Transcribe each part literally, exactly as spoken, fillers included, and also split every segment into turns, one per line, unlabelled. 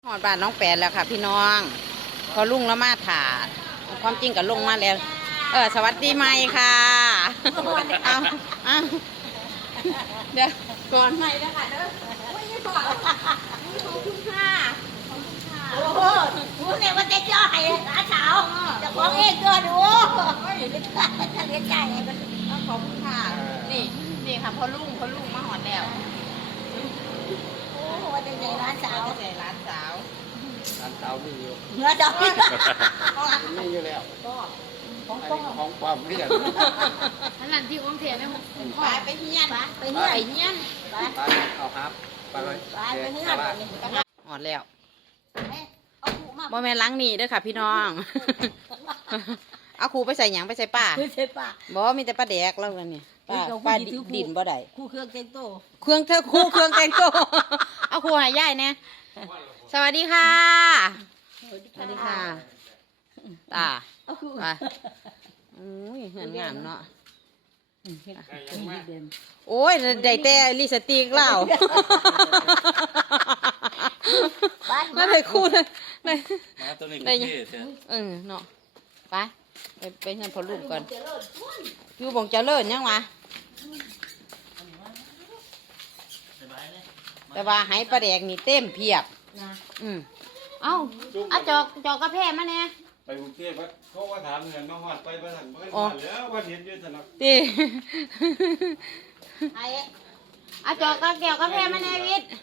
หอดบ้านน้องแปนแล้วค่ะพี่น้องพอลุงแล้วมาถาความจริงกับลุงมาแล้วเออสวัสดีใหม่ค่ะเอาเอาเดี๋ยวก่อนใหม่แล้วค่ะเด้อไม่ก่อนขอบคุณค่ะ
โอ้โหดูเนี่ยว่าจะจ่อให้ร้านสาวจะของเองก็ดูถ้าเลี้ยงใจไงมัน
ขอบคุณค่ะนี่นี่ค่ะพอลุงพอลุงมาหอดแล้ว
โอ้ว่าจะใหญ่ร้านสาว
ใส่ร้านสาว
ร้านเตามีอยู่
เนื้อดอก
มีอยู่แล้ว
ก็ของ
อัน
ก็
นี้ของความเรียน
อันนั้นที่องเทียนเนี่ยมัน
ไปไปเฮียน
ไปเนื้อ
ไปเฮียน
ไป
ไปเอาครับไปเลย
ไปไปเนื้อ
ตลาด
หอดแล้ว
เอาผูมา
บ่แม่นล้างนี่เด้อค่ะพี่น้อง เอาครูไปใส่หยังไปใส่ป้า
คือใช่ปะ
บ่มีแต่ป้าแดกแล้วกันนี่ป้าป้าดินบ่ได้
คู่เครื่องเต็งโต
เครื่องเธอครูเครื่องแต่งตัว เอาครูหายย่ายแน่สวัสดีค่ะสวัสดีค่ะตา
เอาคู่
ไปอุ้ยเหือนงามเนาะโอ้ยได้แต่ลิปสติกเล่าแล้วได้คู่เลยได้
มาตัวนี้
ได้
ก็
ยัง
เท่เถอะ
เออเนาะไปไปไปเฮือนพอลูกก่อนอยู่บ่งเจริญยังวะแต่ว่าให้ปลาแดกนี่เต็มเพียบ
นะ
อืมเอ้าเอาจอกจอกกาแฟมาเนี่ย
ไปกรุงเทพเขาว่าถามเงินมาหอดไปบ้านบ้าน
อ๋อ
แล้ววันเห็นยืนสนับ
ตี
ไอ้
เอาจอกกาแก้วกาแฟมาเนี่ยวิทย์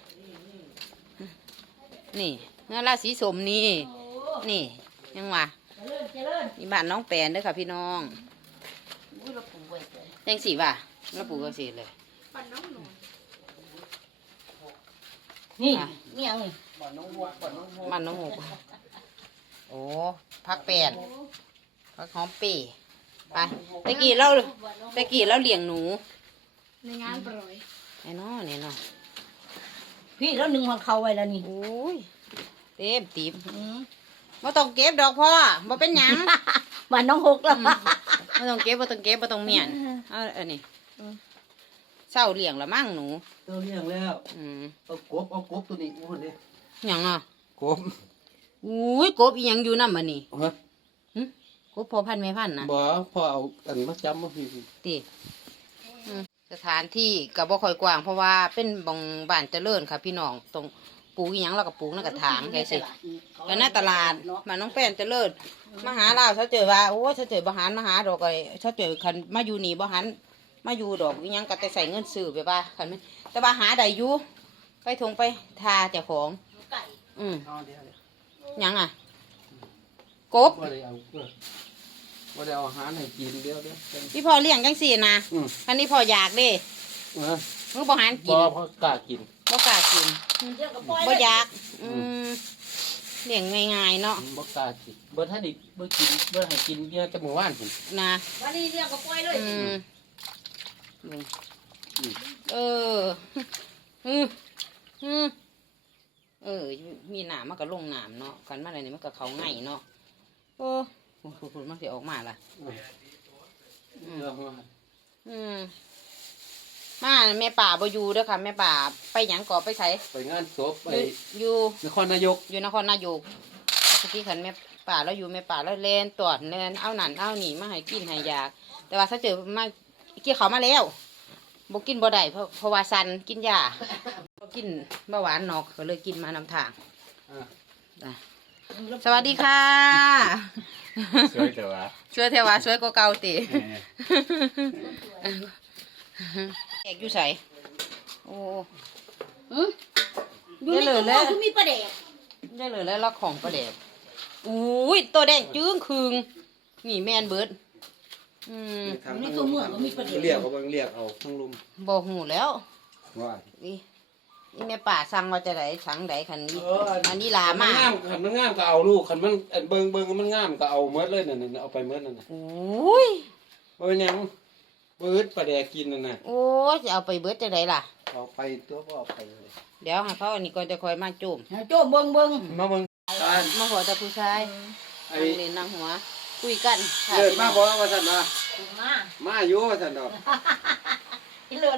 นี่เนื้อราสีสมนี่ นี่ยังวะ
เจริญเจริญ
นี่บ้านน้องแปนเด้อค่ะพี่น้อง
อุ้ยเราปลูกไว้เลย
แตงสีว่ะแล้วปลูกก็สีเลย
นี่นี่ยังนี่
บ้านน้องวัวบ้านน้องวัว
มันน้องหกโอ้พักแปดพักหอมปีไปตะกี้เราตะกี้เราเลี้ยงหนู
ในงานปล่อย
ไอ้น้อเนี่ยเนาะ
พี่แล้วหนึ่งมันเข้าไว้แล้วนี่
โอ้ยเต็มตีบ
อืม
บ่ต้องเก็บดอกพ่อบ่เป็นหยัง
บ้านน้องหกแล้ว
บ่ต้องเก็บบ่ต้องเก็บบ่ต้องเมียนเอาอันนี้เศร้าเลี้ยงละมั่งหนู
ตัวเลี้ยงแล้ว
อืม
เอากบเอากบตัวนี้อู้นี่
หยังอ่ะ
กบ
อุ้ยกบอีหยังอยู่นำบัดนี้
ฮะ
หึกบพ่อพันธุ์แม่พันธุ์นะ
บ่พอเอาอันมาจำมาพี่
ติอืมสถานที่ก็บ่ค่อยกว้างเพราะว่าเป็นบ่งบ้านเจริญค่ะพี่น้องตรงปลูกอีหยังเราก็ปลูกในกระถางไงสิแล้วหน้าตลาดบ้านน้องแป้นเจริญมาหาเราเขาเจอว่าโอ้เขาเจอบ่หันมาหาดอกไอ้เขาเจอคันมาอยู่นี่บ่หันมาอยู่ดอกอีหยังก็แต่ใส่เงินซื้อไปว่าคันไม่แต่ว่าหาได้อยู่ไปทงไปทาเจ้าของ
ไก่
อืม
เอาเดี๋ยว
หยังอ่ะกบ
บ่ได้เอาเออบ่ได้เอาอาหารให้กินเดี๋ยวเดี๋ยว
พี่พ่อเลี้ยงจังสี่นะ
อืม
คันนี้พ่ออยากเด้
เออ
มึงบ่หันกิ
บ่
น
เพราะกล้ากิน
บ่กล้ากิน
เดี๋ยวก็ปล่อย
บ่
เลย
อยาก อืมเลี้ยงง่ายๆเนาะ
บ่กล้ากินบ่ทันได้บ่กินบ่ให้กินเนี่ยแต่เมื่อวานพุ่น
นะ
วันนี้เรียกก็ปล่อยเลย
อืมเบิ่ง
อืม
เอออืมอืมเออ มีหนามมันก็ลงหนามเนาะกันมาอะไรนี่มันก็เขาง่ายเนาะโอ้โหคุณมันสิออกมาล่ะ
อืมเอามา
อืมมาแม่ป่าบ่อยู่เด้อค่ะ แม่ป่าไปหยังก่อไปไส
ไปงานศพไป
อยู่
นครนายก
อยู่นครนายกเมื่อกี้ขันแม่ป่าแล้วอยู่แม่ป่าแล้วเล่นตรวจเล่นเอาหนันเอาหนีมาให้กินให้ยาแต่ว่าถ้าเจอมาเกี่ยวเขามาแล้วบ่กินบ่ได้เพราะเพราะว่าสันกินยาบ่กินเบาหวานนอกก็เลยกินมานำทาง
อ่า
จ้ะสวัสดีค่ะ
สวยแต่ว่า
ช่วยเทวาช่วยก็เก่าติแอกอยู่ใส่โอ้
อืมอยู่ในกระเป๋าคือมีประเด็ก
ได้เลยแล้วล็อกของประเด็บอุ้ยตัวแดงจึ้งคืงนี่แมนเบิร์ดอืม
อยู่ในตัวเมืองก็มีประเด็ก
เรียกเขาบางเรียกเอาทั้งลุม
บอกหูแล้ว
ว่า
นี่นี่แม่ป่าสั่งว่าจะไหนสั่งไหนคันนี้
เออ
อันนี้ลามา
งามคันมันงามก็เอาลูกคันมันอันเบิ่งเบิ่งมันงามก็เอาเมดเลยนั่นน่ะเอาไปเมดนั่นน่ะ
อุ้ย
บ่เป็นหยังเบิดปลาแดกกินนั่นน่ะ
โอ้ยจะเอาไปเบิร์ดจะไหนล่ะ
เอาไปตัวบ่เอาไปเลย
เดี๋ยวให้เขาอันนี้ก่อนจะคอยมาจุ่ม
โจ้เบิ่งเบิ่ง
มาเบิ่งอ่าน
มาหัวแต่ผู้ชาย
ไอ้
นั่งเล่นนั่งหัว คุยกันค่ะ
เลิศมาบ่ว่าซั่นว่า
มา
มาอยู่ว่าซั่นดอก
อีเลือน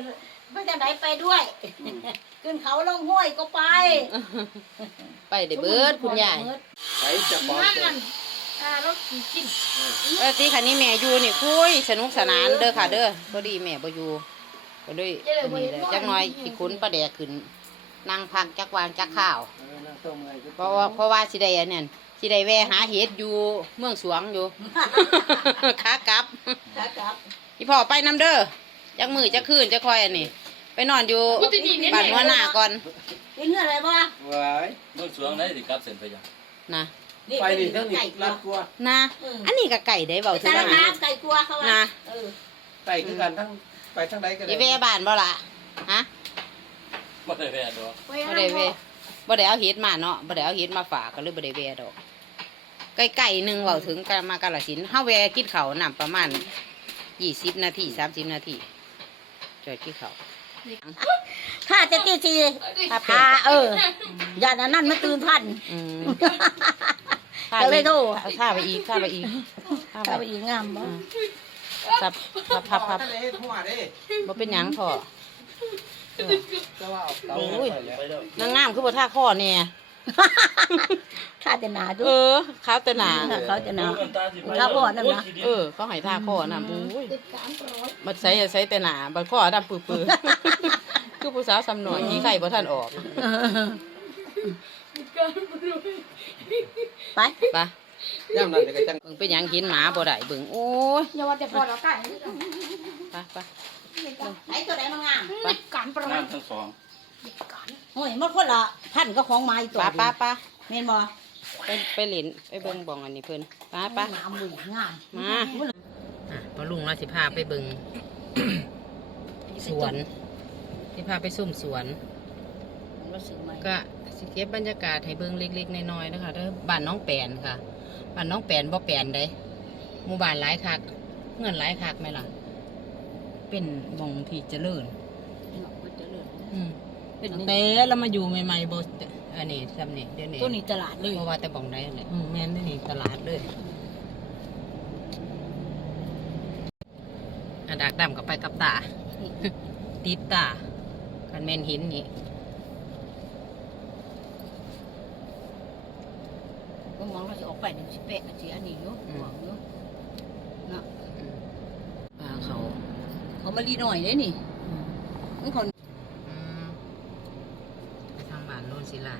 ไปทางไหนไปด้วย ขึ้นเขาลงห้วยก็ไป
ไปเด้เบิดคุณยาย
ใช้จะปอน
นั่น
เกิ
นั่
น
นอ่ารถขี่กิน
เออตีคันนี้แม่อยู่นี่คุยสนุกสนานเด้อค่ะเด้อพอดีแม่บ่อยู่ก็เลยอันนี้แหละจักหน้อยสิขุนปลาแดกขึ้นนั่งพักจักวางจักข้าว เพราะว่าเพราะว่าสิได้อันนั้นสิได้แวะหาเห็ดอยู่เมืองสวงอยู่ ขากลับ
ขากลับ
อีพ่อไปน้ำเด้อจักมือจักคืนจักคอยอันนี้ไปนอนอยู่บ้านหัวหน้าก่อน
กินเงินอะไรบ้าง
ไว้
เมื่อช่วงไหนสิกลับเส้นไปยัง
นะ
ไปดิทั้งนี้รัดกลัว
นะอันนี้ก็ไก่ได้เบาถึง
สาร
ว่า
น้ำไก่กลัวเขาว่า
นะ
เออ
ไก่คือกันทั้งไปทั้งใดก็
อี
ได้
แวะบ้านบ่ล่ะฮะ
ไม่ได้แพ้ดอก
ไป
บ่ได้แวะบ่ได้เอาเห็ดมาเนาะบ่ได้เอาเห็ดมาฝากก็เลยบ่ได้แวะดอกไก่ๆหนึงเว้าถึงกันมากาฬสินธุ์เฮาแวะกินข้าวน้ำประมาณยี่สิบนาทีสามสิบนาทีจอดกินข้าว
ข้าจะตีที
ถ้าเป็น
พาเอออย่านั้นมันตื่นทัน
อืม
ก็เลยโทร
ข้าไปอีกข้าไปอีกข้า
ข้า
ไป
ไป
อีก
อีกงามบ่
พับพับพับพับ
ทะเลทั่วดิ
บ่เป็นหยังพอ
จะว่าเอาเตา
โอ้ย
ไปแล้ว
นางงามคือบ่ท่าข้อแน่
ข้าจะหนาดู
เออขาวแต่หนา
เขาจะหนาข้าพ่อนั่นนะ
เออเขาให้ท่าข้อน่ะโอ้ยบัดใส่ใส่แต่หนาบัดข้อดำปื้อๆคือผู้สาวซ้ำหน่อยขี้ไข่บ่ทันออก
ไป
ไป
ย่ำนั่นจะกระจัง
เบิ่งเป็นหยังเห็นหมาบ่ได้เบิ่งโอ้ย
อย่าว่าแต่พอเราไก่
ไปไป
ไหนตัวไหนมางาม
ไปการปล่อย
น้ำทั้งสอง
โอ้ยมันคนละพันก็ของไม้ตัว
ไปไปไป
เมนบ่
ไปไปเล่นไปเบิ่งบ่องอันนี้เพิ่นไปไป
งามมืองาม
มาอ่ะพอลุงเราสิพาไปเบิ่ง สวนสิพาไปซุ่มสวน
รู้สึกไหม
ก็สิเก็บบรรยากาศให้เบิ่งเล็กๆน้อยๆนะคะเด้อบ้านน้องแปนค่ะบ้านน้องแปนบ่แปนเด้หมู่บ้านหลายคักเงินหลายคักไหมล่ะ เป็นหมองที่เจริญอืมแต่เรามาอยู่ใหม่ๆบ่อันนี้ซ้ำนี่เดี๋ยวนี้
ตัวนี้ตลาดเลย
เพราะว่าแต่บ่องได้อันนี้อืมแม่นเดี๋ยวนี่ตลาดเลยอันดักดำกับไปกับตา ติดตาคันแม่นหินนี่
ก็มองเราจะออกไปเนี่ยสิเปะสิอันนี้อยู่หวังอยู่เนาะ
ปลาเขา
เขามาลีหน่อยเด้นี่มันเขา
อืมไปทางบ้านโนนศิลา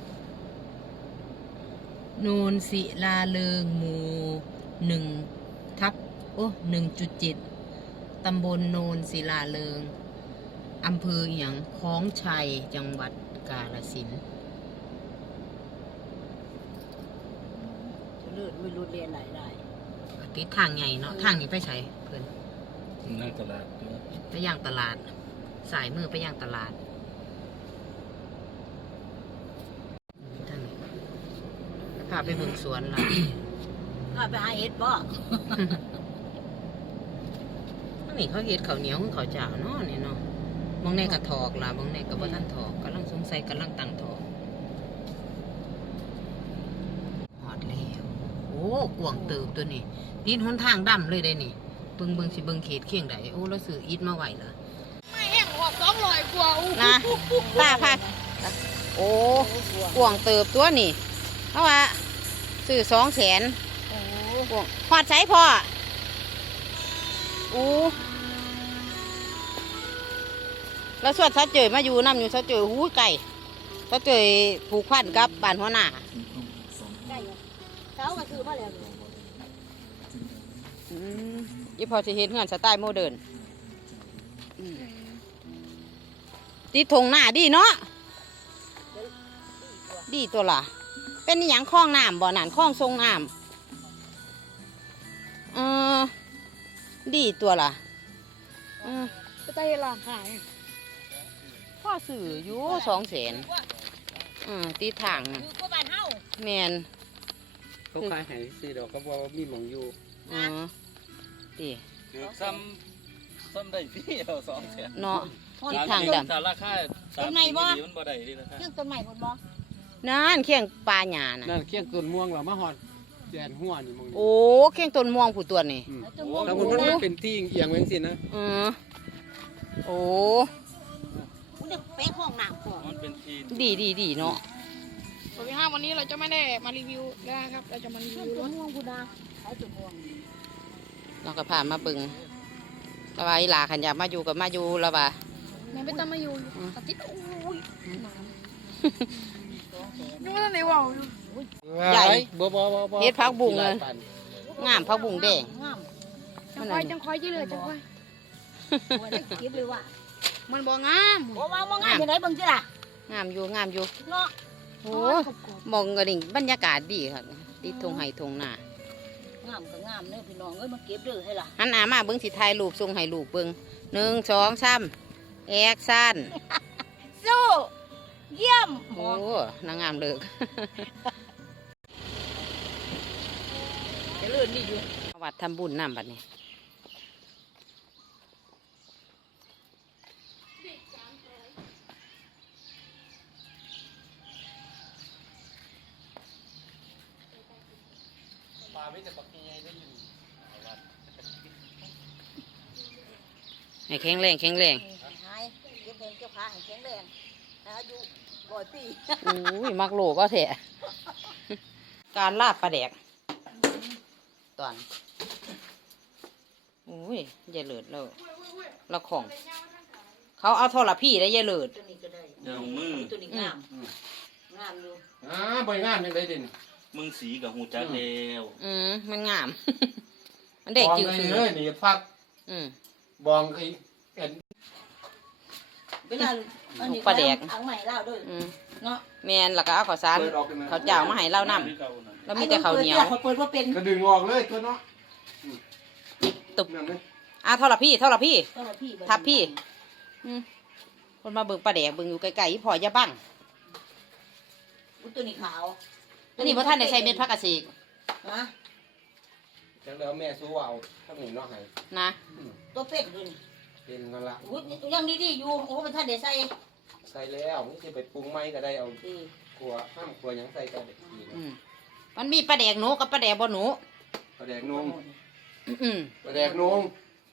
โนนศิลาเลิงหมู่หนึ่งทับโอ้หนึ่งจุดเจ็ดตำบลโนนศิลาเลิงอำเภออหย่างคล้องชัยจังหวัดกาฬสินธุ์
เลือดไม่รู้เรียนหลายได้
ติดทางใหญ่เนาะทางนี้ไปใช้เพิ่น
นั่งตลาดตัว
ไปย่างตลาด สายมือไปย่างตลาดอืมทางนี้พาไปเบิ่งสวนล่ะ
พาไปหาเห็ดบ่
อันนี้เขาเฮ็ดข้าวเหนียวของเขาวเจ้าเนาะนี่เนาะบางแน่ก็ถอกล่ะบางแน่ก็บ่ทันถอกกำลังสงสัยกำลังตั้งถอกฮอดแล้วโอ้กวางเติบตัวนี้ติดหนทางดำเลยได้นี่เบิ่งเบิ่งสิเบิ่งเขตเคียงใดโอ้เราซื้ออิฐมาไว้เหรอ
ไม่แห้งหอบสองร้อยกว่าอู้
นะตาพาโอ้กวางเติบตัวนี่เพราะว่าซื้อสองแสน
โอ้
กวางฮอดใช้พ่ออู้แล้วส่วนซาเจยมาอยู่นำอยู่ซาเจยหูยไก่ซาเจยผูกพันกับบ้านหัวหน้า
ได้อยู่เขาก็ซื้อมาแล้ว
อืมอีพอจะเห็นเงื่อนสไตล์โมเดิร์นอืมตีทงหน้าดีเนาะดีตัวล่ะ เป็นอหย่างคล้องน้ำบ่อนันคล้องทรงน้ำเออดีตัวล่ะเออ
ไปไต่ร้านขาย
พ่อสื่ออยู่สองแสนอืมตีทาง
อยู่กับบ้านเฮา
แมน
เขาขายให้ซื้อดอกก็บอกว่ามีหมองอยู่
อ๋อดี
ซ้ำซ้ำได้พี่เอาสองแสน
เนาะตีทางด
แต่ราคาสามสิบมันบ่ได้ดีราคา
เครื่องต้นใหม่หมดบ่
ำนั่นเคียงปลาหยาน่ะ
นั่นเคียงต้นม่วงเหรามาหอดแดนหัวนี่หมองนี่
โอ้เคียงต้นม่วงผู้ตัวนี่
อืม
ต้นม่วง
แล้วมันมันเป็นที่เอียงไว้สินะ
อือโอ้
มันจะเป๊ะห้องน้ำก่อน
มันเป็นทีน
ดีดีดีเนาะ
สวัสดีครับวันนี้เราจะไม่ได้มารีวิวแล้วนะครับ เราจะมารี
ต้
วิ
น
วรถ
ม่วงกูดาขายต้นม่วง
เราก็ผ่านมาเบึงแล้วว่าอีหลาขันอยากมาอยู่กับมาอยู่แล้วว่า
มันไม่ต้องมาอยู่
อืม
อาทิตย์โอ้ยหนาวนึกว่าในว่าวอยู่
ใหญ่
บ่บ่บ่บ่
เฮ็ดผักบุ้งเลย งามพักบุ้งแดง
งาม
จังคอยจังคอยที่เลยจังคอย
หัวได้เก็บเลยว่ะ
มันบ่งาม
โอ้ว่ามองงามยังไงบังจ้ะ
งามอยู่งามอยู่
เนาะ
โอ้มองกระดิ่งบรรยากาศดีค่ะติดทงไห้ทงหน้าง
ามก็งามเด้อพี่น้องเอ้ยมาเก็บเด้อให้ล่ะ
หันหน้ามาเบิ้งสิถ่ายรูปส่งให้ลูกเบิ้งหนึ่งสองสามแอคชั่น
สู้เยี่ยม
โอ้นางงามเลิก
จะลื่นนี่อยู่
วัดทำบุญน้ำบัดนี้
ปลาไม่แต่ปักใหญ่ได้อยู่
ให้แข็งแรงแข็งแรง
หายเก็บเงินเก็บขาให้แข็งแรงอายุร้อยปี
อุ้ยมักโลก็แถะ การลาบปลาแดกตอนอุ้ยอย่าเลิดเราเราของ เขาเอาทอละพี่ได้อย่าเลิด
ตัวนี้ก็ได้
เดี๋ยวมือ
ตัวนี้งามงามอยู่
อ่าใบงามยังได้เด่น
มึงสีกับหูจักแล้ว
อืมมันงาม มันเด็กจืด
บ
คือ
องเลยนี่ฟัก
อืม
บองไอ้เอ็น
เวลาอันนี้
ปลาแดก
ถังใหม่เล่าด้วย
อืม
เนาะ
แมนแล้วก็เอาข้าวสาร
เปิดออกกันนะ
ข้าวเจ้ามาให้เรานำ
คือเก่าน่ะ
แล้วมีแต่ข้าวเหนียว
เขาเปิดว่าเป็น
กระดึงออกเลยตัวเนาะ
ตุบ
นั่นเลย
อ่ะเท่าละพี่เท่าละพี่
ก็พี่
ทับพี่ อืมคนมาเบิ่งปลาแดกเบิ่งอยู่ไกลๆอีพ่ออย่าบัง
อุ้ยตัวนี้ขาว
อันนี้พ่ท่านได้ใช้เม็ดผักกระสีก
ฮะ
จังแล้วแม่สู้เอาถ้าหนึ่งเนาะให้
นะ
ตัวเป็ดด้วยนี่
เป็นกันละ
อุ้ยยังดีๆอยู่โอ้เป็นท่านเดี๋ยวใส่
ใส่แล้วนี่จะไปปรุงไม้ก็ได้เอา
ดี
ครัวห้ามครัวหยังใส่ก็ได้ดีนะ
อืมมันมีปลาแดกหนูกับปลาแดกบ่หนู
ปลาแดกนม
อืม
ปลาแดกนม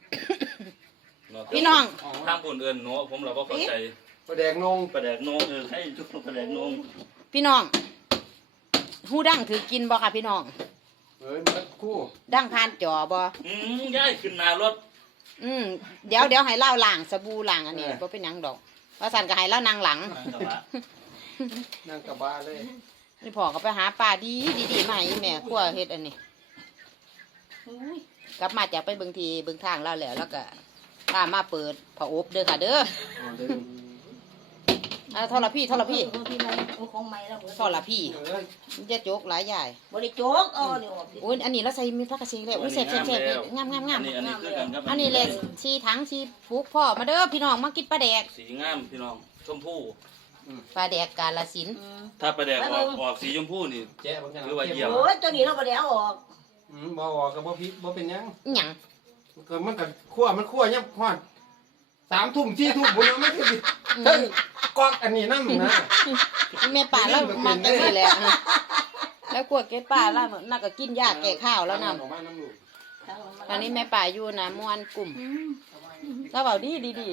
พี่น้อง
ทางคนอื่นเนาะผมเราก็เข้าใจ
ปลาแดกนม
ประแดกนงเออให้จุกประแดกนง
พี่น้องหูดังถือกินบ่ค่ะพี่น้อง
เฮ้ยมันคู่
ดังผ่านจอบ่
อืมย้ายขึ้นหน้ารถ
อืมเดี๋ยวเดี๋ยวให้เล่าล้างสบู่ล้างอันนี้บ่เป็นหยังดอกว่าสันก็ให้เล่านางหลัง
แต่ว่า
นั่งกระบ้าเลย
นี่พ่อก็ไปหาปลาดีดีดีมาให้อีแม่ขั้วเฮ็ดอันนี้
อุ้ย
กลับมาจากไปเบิ่งทีเบิ่งทางแล้วแล้วแล้วก็พามาเปิดผาอบเด้อค่ะเด้อ
อ๋อเดี๋ยว
อ่าทอละพี่ทอละพี่
เออพี่ไหมโอ้ของใหม่แล้วเหมือน
ทอละพี่
เดี๋ยวเลย
มันจะโจกหลายใหญ่
บริโจ๊กอ๋อนี่ออกดิ
โอ้ยอันนี้เราใส่มีผักกระเฉดแล้วอุ้ยแซ่บแซ่บแซ่บงามงามงาม
อันนี้อันนี้คือกันครับ
อันนี้เลยชีถังชีฟุกพ่อมาเด้อพี่น้องมากินปลาแดก
สีงามพี่น้องชมพู่
ปลาแดกกาลสินธุ์
อืม
ถ้าประแดกออกออกสีชมพู่นี่
แจ๊ะบางอย่าง
หรือว่าเยี่ยม
โอ้ยตัวนี้เราบริเอาออก
อืมบ่ออกกับบ่พริกบ่เป็นหยัง
อิหยัง
ก็มันก็คั่วมันคั่วยังฮอดสามทุ่มสี่ทุ่มบุญมันก็สิเฮ้ยกอกอันนี้นำนะ
แม่ป่าแล้วมันก็สิแหละแล้วกวดแกป่าแล้วน่าก็กินยาแก่ข้าวแล้วนำ
ออกมาน้ำลูก
ตอนนี้แม่ป่าอยู่นะม่วนกลุ่มแล้วเบาดีดีดี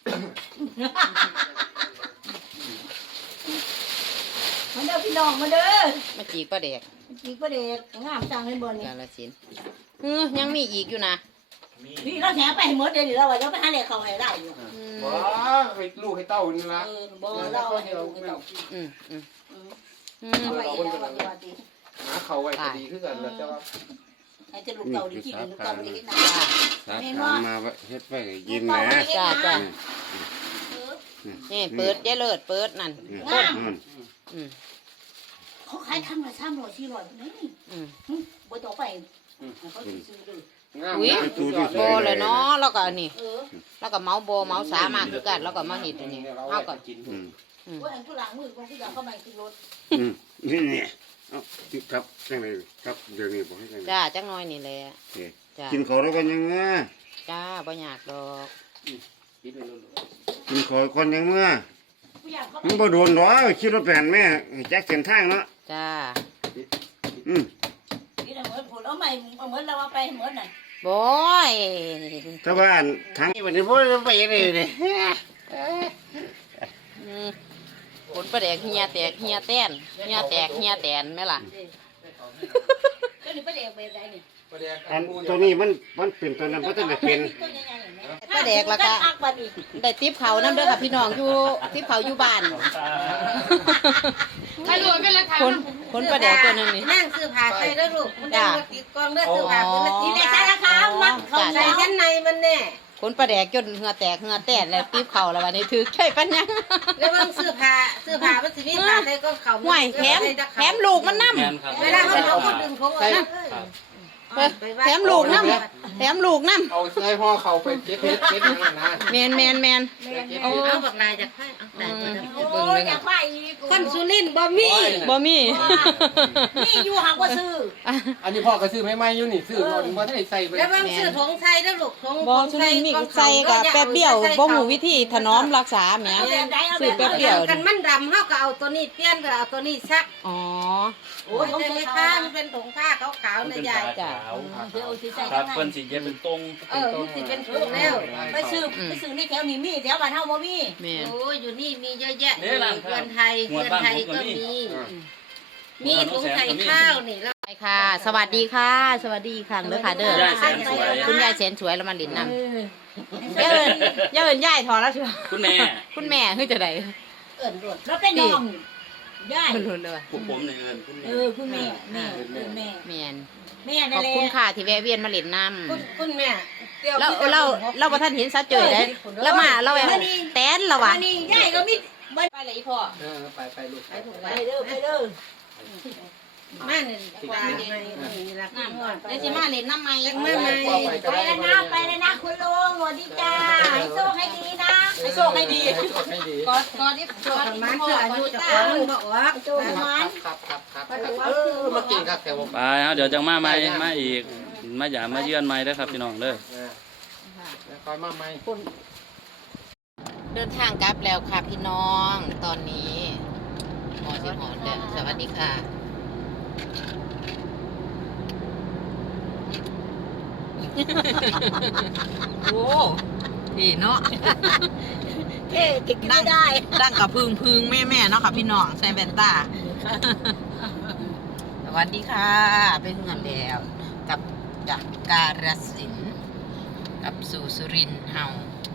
มาเด้อพี่น้องมาเด้อ
มาจีกปลาแดก
จีประเด็กงามจังเลยบนนี่
กาลสินธุ์เฮ้ยยังมีอีกอยู่นะ
มี
นี่เราแถมไปให้หมดเดี๋ยวนี้เราว่าเราไปหาเหล็กเขาให้ได้อยู่
อืม
บ่ให้ลูกให้เต้านี่ล่ะ
เออบ่เราให้ลูกให้เรา
อืมอืม
อืม
อื
เอา
ม
ไว้แล้วว่าว่าติ
หาเขาไว้ก็ดีคือกันแล้วแต่ว่า
ให้จะลูกเต่าดีกินลูกเต่าดีกินนะ
จ้า
ถ้าทำมาเฮ็ดไปก็กิน
ลูก
นะ
เต่าดีกิน
จ้าจ้า
นะเออ
นี่เปิดยายเลิศเปิดนั่น
งาม
อืม
อืม
เขาขายคำละสามร้อยสี่ร้อยนี่
อืม
หึบ่ต้องไปเขาสิซื้อเด้อง
าม
อุ๊ย
นะสุดยอด
โบเลยเนาะแล้วก็อันนี้
เออ
แล้วก็เมาโบเมาสามาคือกันแล้วก็มาเห็ดอันนี้
เรา
เอา
ไว้
ก่อน
กิน
อืม
ว่าอันผู้หลังมือของผู้หลังเข้ามาขึ้นรถ
อืมนี่เนี่ยเอาครับจังไดครับเดี๋ยวนี้บอกให้จังได
จ้าจังน้อยนี่แหละ
โอเค
จ้า
กินข้าวแล้วกันยังเมื่อ
จ้าบ่อยากดอก
กินไปนู่น
กินข้าวก่อนยังเมื่อ
ผู้หลังเข้า
มั
มาน
บ่โดนหรอกขี่รถแผ่นแม่แจ็คเส้นทางเนาะ
จ้า
อืม
ที่เหมือนผลเอาใหม่เอาเหมือนเราเอาไปเหมือนน่ะ
บอย
ถ้าว่าอันทางนี้วันนี้บ่ได้ไปเลยเด้
อืมผลประแดกเฮียแตกเฮียแต้นเฮียแตกเฮียแตนไหมล่ะ
ตัวนี้ประเดี๋ยวไปไหนนี่
ประเดี๋ยว
อันตัวนี้มันมันเป็นตัวนั้นบ่ทันได้เป็น
ตัวใหญ่ๆอย่างนี้
ประแดกแล้วก็
อักบัดอีก
ได้ติ๊บเขาน้ำเด้อค่ะพี่น้องอยู่ติ๊บเขาอยู่บ้าน
ใครรวยเป็นราคา
คนคนประแดกตัวนึงนี่
นั่งซื้อผ้าใส่เด้อลูกมันได้มาติดกองเด้อซื้อผ้าคนละทีในสารคามมัดเข้าใส่เส้นในมันแน่
คนประแดกจนเหงือแตกเหงือแตนแล้วติ๊บเขาแล้ววันนี้ถือใช่ปัญญา
แล้วมันซื้อผ้าซื้อผ้ามันสิมีผ้าใส่ก็เขา
ห่วยแถมแถมลูกมันน้
แม่นครับ
เวลาเขาเขาพูดดึงเขาเอ้ย
ำแถมลูกน้ำแถมลูกน้
เอาใส่ห่อเขาไปเก็บเฮ็ดเก็บหยังนั่นนะ
ำแมนแมนแมน
เอาเอาบักลายจากไผ่เอาได้ตัวนั้น
เบิ่งเลย
จากไผ่คนสุรินทร์บ่มี
บ่มี
นี่อยู่หางบ่ซื้อ
อันนี้พ่อก็ซื้อไม่ไม่อยู่นี่ซื้อรถบ่ทันได้ใส่ไป
แล้วมันซื้อถงไทยแล้วลูกถง
บ่ชุนี้มีใส่กับแป๊บเดียวบ่หูวิธีถนอมรักษาแหมซื้อแป๊บเดียว
กันมันดำเฮาก็เอาตัวนี้เปลี่ยนก็เอาตัวนี้ซัก
อ๋อ
โอ้ยถงผ้ามันเป็นถงผ้าขาวๆ
มัน
นะ
เป็น
ยาย
ผ้าขาว
เดี๋ยวสิใส่
ครั
ข้า
บ
งใน
เพิ่นสิเย็บเป็นตรง
เออมันสิเป็นถุงแล้วไปซื้อไปซื้อในแถวนี้มีแถวบ้านเฮาบ่มี
แม่น
โอ้ยอยู่นี่มีเยอะแยะ
นี่ร้านข้าว
เรือนไทย
หัว
เรือน
บ้าน
ไทย
ผมก็
ก็
มี
มี มีถุงไข่ข้าวนี่แล้ว
ไปค่ะ สวัสดีค่ะ สวัสดีค่ะเด้อค่ะเด้อย
ายแสนสวย
คุณยายแสนสวยแล้วมาลินน้ำย่าเอิญย่าเอิญยายถอนแล้วใช่ไหม
คุณแม่
คุณแม่คือจะไหน
เอิ้นรวดแล้วเป็นน้องยาย
มันรุนเลย
พวกผมเนี่ยเอิ้นคุณแม่
เออคุณแม่แม่เออแม่
แม่น
แม่
ข
นั่
อน บ
แหละ
คุณค่ะที่แวะเวียนมาเล่นน้
คุณคุณแม่เดี๋ยว
ำเราเราเราประท่านเห็นซะเจยได้แล้วมาเราแอบแตนละวะ
อันนี้ยายก็มีไปเลยพ่อ
เออไปไปลูก
ไปถูกไปเด้อไปเด้อมาเนี่ยกวางให้นี่ล่ะคุณพ่อ
เดี๋ยวสิมาเล่นน้ำไหม
ไม่ไม่ไปแล้วนะไปแล้วนะคุณลุงสวัสดีจ้าให้โชคให้ดีนะให้โชคให้ดี
ให้โชคให้ดี
กอดกอดที่กอด
มันเสื้ออายุจะของมันบ่ออกโชค
ครับ
มัน
ครับครับครับเออมากินครับแต่ผม
ไปครับเดี๋ยวจังมาใหม่มาอีกมาหยามมาเยือนใหม่เด้อครับพี่น้องเด้อ
แล้วคอยมาใหม่
เดินทางกลับแล้วค่ะพี่น้องตอนนี้หมอสิหมอเด้อสวัสดีค่ะ โอ้ดีเนาะ
เอ๊ะติดไม่ได้
ดังกับพึงพึงแม่แม่ๆเนาะค่ะพี่น้องใส่แว่นตา สวัสดีค่ะเป็นเงินแล้วกับจากการสินธุ์กับสู่สุรินทร์เฮา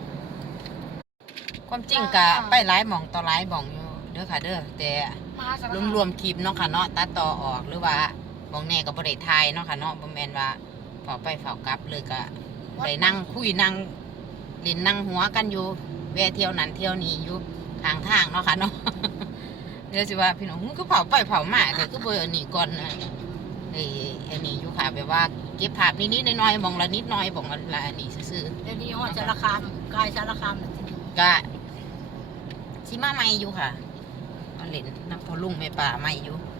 ความจริงกะไปหลายหม่องต่อหลายหม่องอยู่เด้อค่ะเด้อแต่รวมรวมๆคลิปเนาะค่ะเนาะตัดต่อออกหรือว่าหม่องแน่ก็บ่ได้ถ่ายเนาะค่ะเนาะบ่แม่นว่าเฝ้าไปเฝ้ากลับเลยก็ได้นั่งคุยนั่งเล่นนั่งหัวกันอยู่แวะเที่ยวนั้นเที่ยวนี้อยู่ทางทางเนาะค่ะเนาะ เดี๋ยวสิว่าพี่น้องมึงก็เผาไปเผามาแต่ก็บ่อันนี้ก่อนนะไอ้อันนี้อยู่ค่ะแบบว่าเก็บภาพนิดๆน้อยๆบ่งละนิดน้อยบ่งละอันนี้ซื่อ
เดี๋ยวนี้ฮอดสารคามกายสารคามน่ะสิ
ๆก็สิมาใหม่อยู่ค่ะมาเล่นน้ำพอลุงแม่ป่าใหม่อยู่